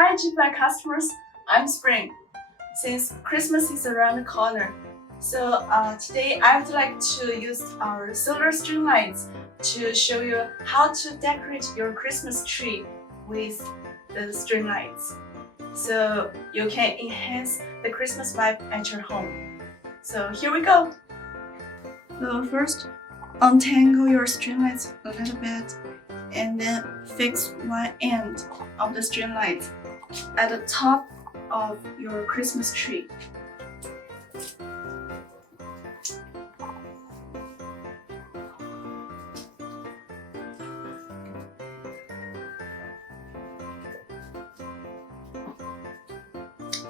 Hi GFLAI customers, I'm Spring. Since Christmas is around the corner, so today I would like to use our solar string lights to show you how to decorate your Christmas tree with the string lights. So you can enhance the Christmas vibe at your home. So here we go. So first, untangle your string lights a little bit and then fix one end of the string light at the top of your Christmas tree.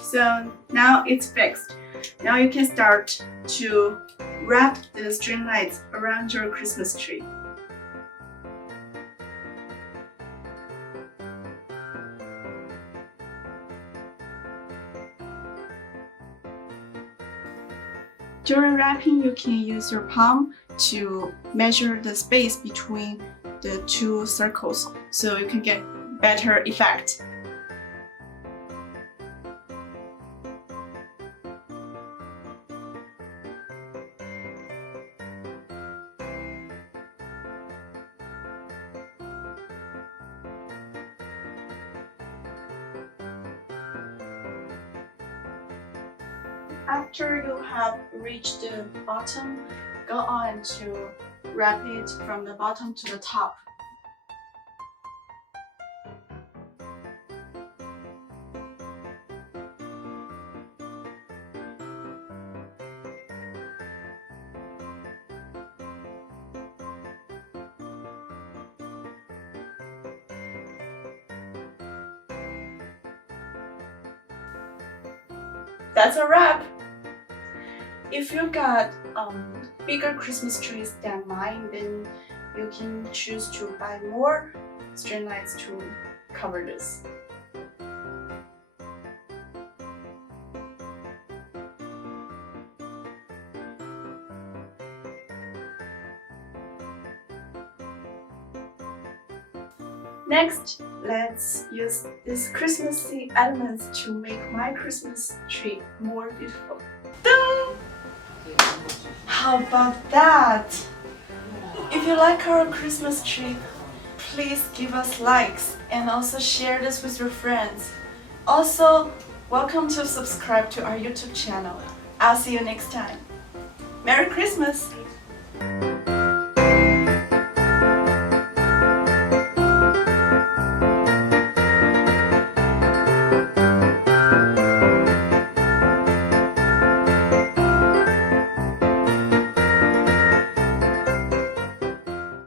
So now it's fixed. Now you can start to wrap the string lights around your Christmas tree. During wrapping, you can use your palm to measure the space between the two circles so you can get better effect. After you have reached the bottom, go on to wrap it from the bottom to the top. That's a wrap! If you got bigger Christmas trees than mine, then you can choose to buy more string lights to cover this. Next, let's use these Christmassy elements to make my Christmas tree more beautiful. Dun! How about that? If you like our Christmas tree, please give us likes and also share this with your friends. Also, welcome to subscribe to our YouTube channel. I'll see you next time. Merry Christmas!